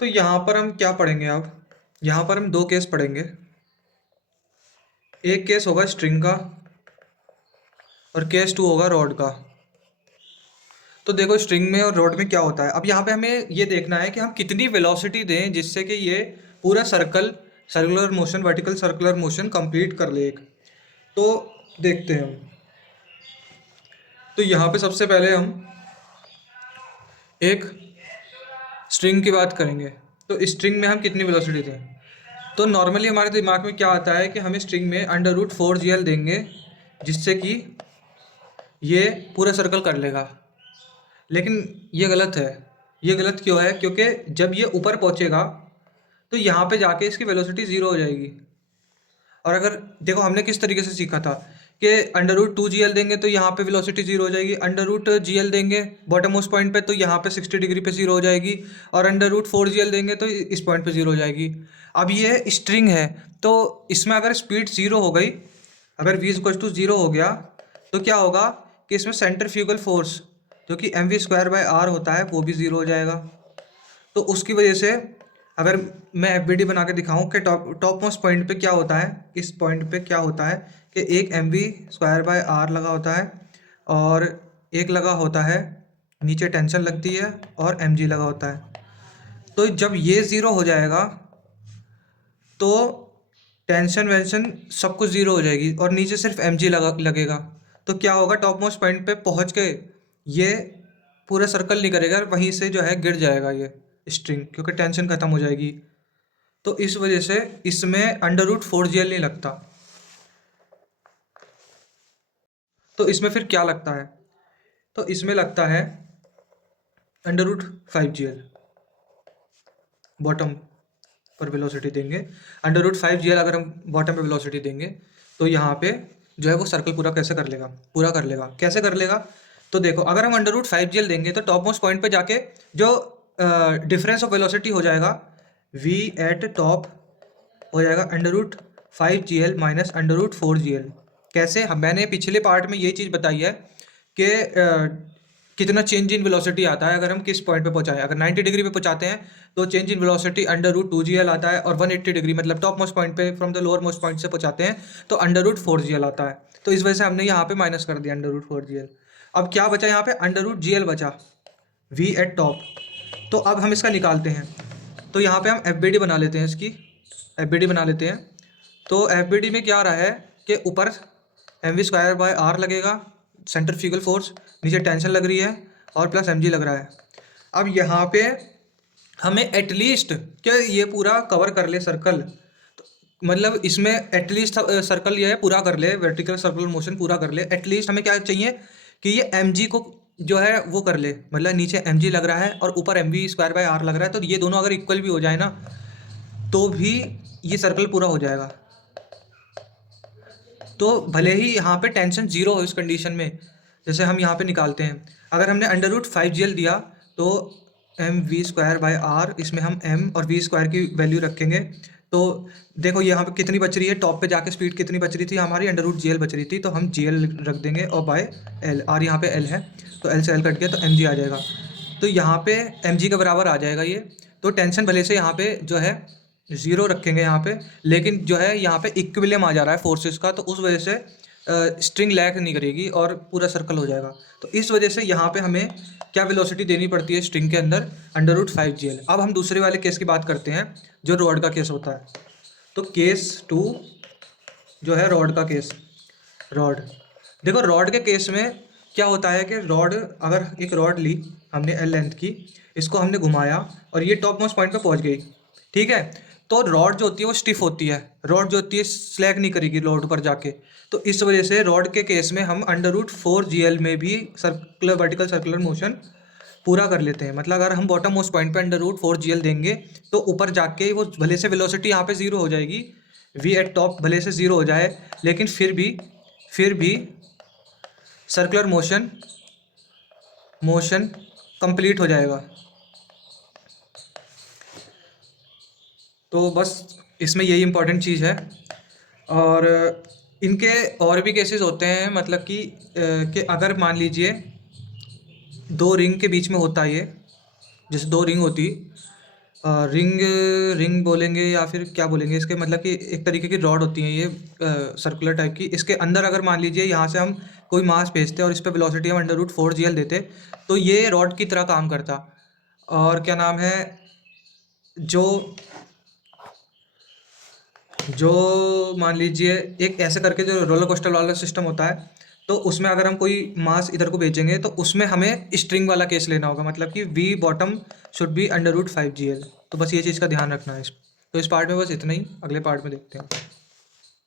तो यहाँ पर हम क्या पढ़ेंगे अब? यहाँ पर हम दो केस पढ़ेंगे। एक केस होगा स्ट्रिंग का और केस टू होगा रॉड का। तो देखो स्ट्रिंग में और रॉड में क्या होता है। अब यहाँ पे हमें ये देखना है कि हम कितनी वेलोसिटी दें जिससे कि ये पूरा circular motion, vertical circular motion complete कर ले एक। तो देखते हैं हम। तो यहाँ पे सबसे पहले हम एक स्ट्रिंग की बात करेंगे। तो स्ट्रिंग में हम कितनी वेलोसिटी दें? तो नॉर्मली हमारे दिमाग में क्या आता है कि हमें स्ट्रिंग में √4GL देंगे जिससे कि ये पूरा सर्कल कर लेगा। लेकिन ये गलत है। ये गलत क्यों है? क्योंकि जब ये ऊपर पहुंचेगा तो यहाँ पे जाके इसकी वेलोसिटी ज़ीरो हो जाएगी। और अगर देखो हमने किस तरीके से सीखा था कि √2GL देंगे तो यहाँ पे वेलोसिटी ज़ीरो हो जाएगी, √GL देंगे बॉटम मोस्ट पॉइंट पे तो यहाँ पे 60 डिग्री पे ज़ीरो हो जाएगी, और √4GL देंगे तो इस पॉइंट पे ज़ीरो हो जाएगी। अब ये स्ट्रिंग है तो इसमें अगर स्पीड ज़ीरो हो गई, अगर v = 0 हो गया तो क्या होगा कि इसमें सेंट्रीफ्यूगल फोर्स जो कि mv²/r होता है वो भी ज़ीरो हो जाएगा। तो उसकी वजह से अगर मैं एफबीडी बना के दिखाऊं कि टॉप मोस्ट पॉइंट पे क्या होता है, इस पॉइंट पे क्या होता है कि एक mv²/r लगा होता है और एक लगा होता है, नीचे टेंशन लगती है और mg लगा होता है। तो जब ये ज़ीरो हो जाएगा तो टेंशन वेंशन सब कुछ ज़ीरो हो जाएगी और नीचे सिर्फ mg लगेगा। तो क्या होगा, टॉप मोस्ट पॉइंट पे पहुंच के ये पूरा सर्कल नहीं करेगा, वहीं से जो है गिर जाएगा ये स्ट्रिंग, क्योंकि टेंशन खत्म हो जाएगी। तो इस वजह से इसमें √4GL नहीं लगता। तो इसमें फिर क्या लगता है? तो इसमें लगता है √5GL। बॉटम पर वेलोसिटी देंगे √5GL। अगर हम बॉटम पे वेलोसिटी देंगे तो यहाँ पे जो है वो सर्कल पूरा कैसे कर लेगा, पूरा कर लेगा। कैसे कर लेगा? तो देखो अगर हम √5GL देंगे तो टॉप मोस्ट पॉइंट पे जाके जो डिफरेंस ऑफ वेलोसिटी हो जाएगा v एट टॉप हो जाएगा √5GL माइनस √4GL। कैसे? हम मैंने पिछले पार्ट में ये चीज़ बताई है कि कितना चेंज इन वेलोसिटी आता है अगर हम किस पॉइंट पे पहुंचाएं। अगर 90 डिग्री पे पहुंचाते हैं तो चेंज इन वेलोसिटी √2GL आता है, और 180 डिग्री मतलब टॉप मोस्ट पॉइंट पे from the lower most point से पहुंचाते हैं तो √4GL आता है। तो इस वजह से हमने यहाँ पे माइनस कर दिया √4GL। अब क्या बचा यहाँ पे? √GL बचा, v एट टॉप। तो अब हम इसका निकालते हैं। तो यहाँ पे हम एफ बना लेते हैं, इसकी एफ बना लेते हैं। तो एफ में क्या आ रहा है कि ऊपर mv²/r लगेगा सेंट्रीफ्यूगल फोर्स, नीचे टेंशन लग रही है और प्लस mg लग रहा है। अब यहाँ पे हमें एटलीस्ट क्या ये पूरा कवर कर ले सर्कल, तो मतलब इसमें एटलीस्ट सर्कल ये है पूरा कर ले, वर्टिकल सर्कुलर मोशन पूरा कर ले। एटलीस्ट हमें क्या चाहिए कि ये mg को जो है वो कर ले, मतलब नीचे mg लग रहा है और ऊपर mv²/r लग रहा है, तो ये दोनों अगर इक्वल भी हो जाए ना तो भी ये सर्कल पूरा हो जाएगा। तो भले ही यहाँ पे टेंशन ज़ीरो हो इस कंडीशन में, जैसे हम यहाँ पे निकालते हैं। अगर हमने √5GL दिया तो mv²/r, इसमें हम m और v² की वैल्यू रखेंगे। तो देखो यहाँ पे कितनी बच रही है, टॉप पे जाके स्पीड कितनी बच रही थी हमारी, √GL बच रही थी, तो हम GL रख देंगे और बाय l, r यहाँ पे l है तो l से l कट गया तो mg आ जाएगा। तो यहाँ पे mg के बराबर आ जाएगा ये। तो टेंशन भले से यहाँ पे जो है ज़ीरो रखेंगे यहाँ पे, लेकिन जो है यहाँ पे इक्विलिब्रियम आ जा रहा है फोर्सेस का, तो उस वजह से स्ट्रिंग लैग नहीं करेगी और पूरा सर्कल हो जाएगा। तो इस वजह से यहाँ पे हमें क्या वेलोसिटी देनी पड़ती है स्ट्रिंग के अंदर? √5GL। अब हम दूसरे वाले केस की बात करते हैं जो रॉड का केस होता है। तो केस टू जो है रॉड का केस। रॉड, देखो रॉड के केस में क्या होता है कि रॉड, अगर एक रॉड ली हमने l लेंथ की, इसको हमने घुमाया और ये टॉप मोस्ट पॉइंट पे पहुंच गई, ठीक है। तो रॉड जो होती है वो स्टिफ होती है, रॉड जो होती है स्लैग नहीं करेगी रोड पर जाके। तो इस वजह से रॉड के केस में हम √4GL में भी सर्कुलर वर्टिकल सर्कुलर मोशन पूरा कर लेते हैं। मतलब अगर हम बॉटम मोस्ट पॉइंट पे √4GL देंगे तो ऊपर जाके वो भले से वेलोसिटी यहाँ पे ज़ीरो हो जाएगी, v एट टॉप भले से ज़ीरो हो जाए, लेकिन फिर भी सर्कुलर मोशन कंप्लीट हो जाएगा। तो बस इसमें यही इम्पोर्टेंट चीज़ है। और इनके और भी केसेस होते हैं, मतलब कि अगर मान लीजिए दो रिंग के बीच में होता है ये, जैसे दो रिंग होती रिंग रिंग बोलेंगे या फिर क्या बोलेंगे इसके, मतलब कि एक तरीके की रॉड होती है ये सर्कुलर टाइप की। इसके अंदर अगर मान लीजिए यहाँ से हम कोई मास भेजते और इस पर वेलोसिटी हम √4 GL देते, तो ये रॉड की तरह काम करता। और क्या नाम है, जो जो मान लीजिए एक ऐसे करके जो रोलर कोस्टर वाला सिस्टम होता है, तो उसमें अगर हम कोई मास इधर को भेजेंगे तो उसमें हमें स्ट्रिंग वाला केस लेना होगा, मतलब कि we bottom should be √5 GL। तो बस ये चीज़ का ध्यान रखना है। तो इस पार्ट में बस इतना ही, अगले पार्ट में देखते हैं।